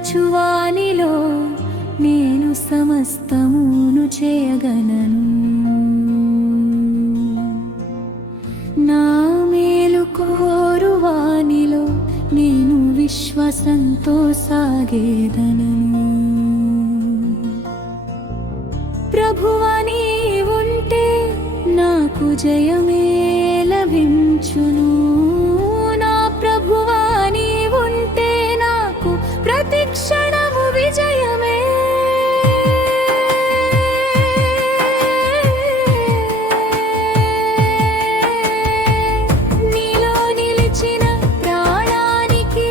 బలపరచువానిలో నేను సమస్తమును చేయగలను. నా మేలు కోరువానిలో నేను విశ్వాసంతో సాగేదను. ప్రభువా నీవుంటే నాకు జయమే లభించును. నా ప్రభువా నీవుంటే నాకు ప్రతి క్షణము విజయమే. నీలో నిలిచిన ప్రాణానికి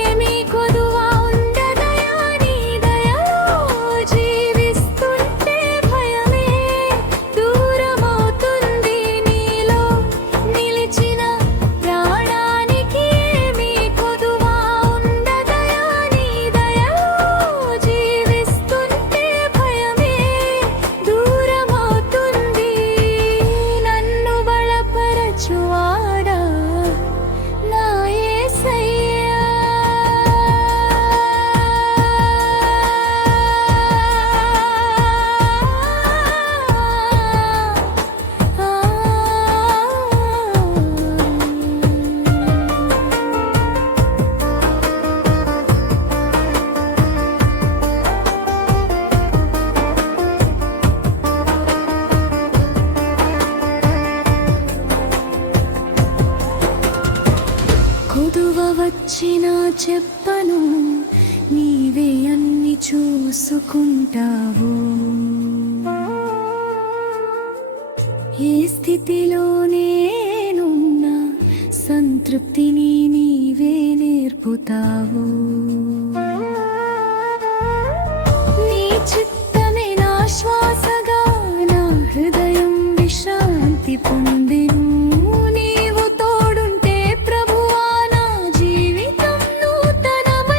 ఏమీ కొదువ ఉండదయా. నీ దయలో జీవిస్తుంటే భయమే దూరమవుతుంది. నీలో నిలిచిన ప్రాణానికి ఏమీ కొదువ ఉండదయా. నీ దయలో జీవిస్తుంటే భయమే దూరమవుతుంది. నన్ను బలపరచువాడా నా యేసయ్యా. కొదువ వచ్చినా చెప్పను, నీవే అన్ని చూసుకుంటావు. ఏ స్థితిలో నేనున్నా సంతృప్తిని నీవే నేర్పుతావు. నీ చిత్తమే నా శ్వాసగా, నా హృదయం విశ్రాంతి పొందెను. నీవు తోడుంటే ప్రభువా నా జీవితం నూతనమైపోతుంది.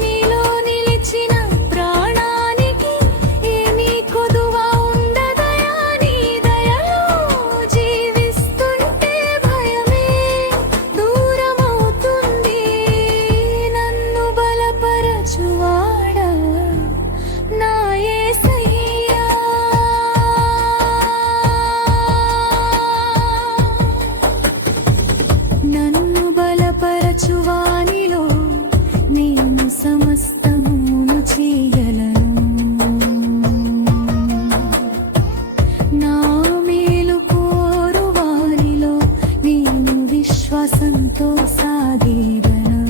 నీలో నిలిచిన ప్రాణానికి ఏమీ కొదువ ఉండదయా. నీ దయలో జీవిస్తుంటే భయమే దూరమవుతుంది. నన్ను బలపరచువాడా నా యేసయ్యా. నన్ను బలపరచువానిలో నేను సమస్తమును చేయగలను. నా మేలు కోరువానిలో నేను విశ్వాసంతో సాగేదను.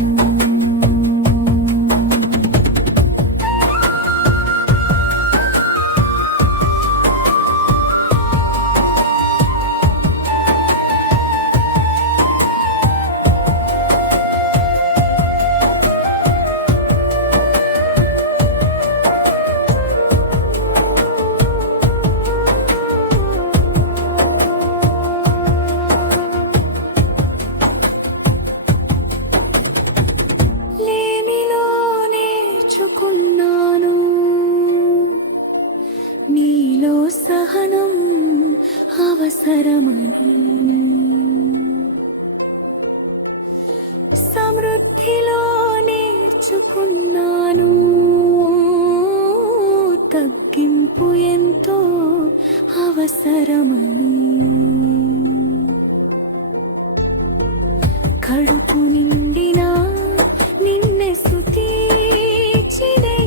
లేమిలో నేర్చుకున్నాను నీలో సహనం అవసరమని. సమృద్ధిలో నేర్చుకున్నాను తగ్గింపు ఎంతో అవసరమని. కడుపు నిండినా నిన్నే స్తుతించినే,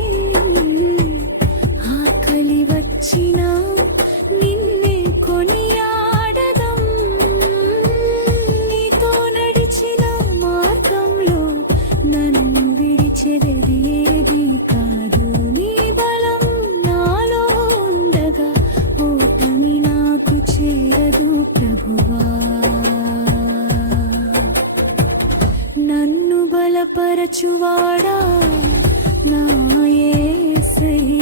ఆకలి వచ్చినా నిన్నే కొనియాడదం. నీతో నడిచిన మార్గంలో నన్ను విడిచెదది ఏది కాదు. నీ బలం నాలో ఉండగా ఓటమి నాకు చేరదు ప్రభువా. నన్ను బలపరచువాడా నా యేసయ్యా.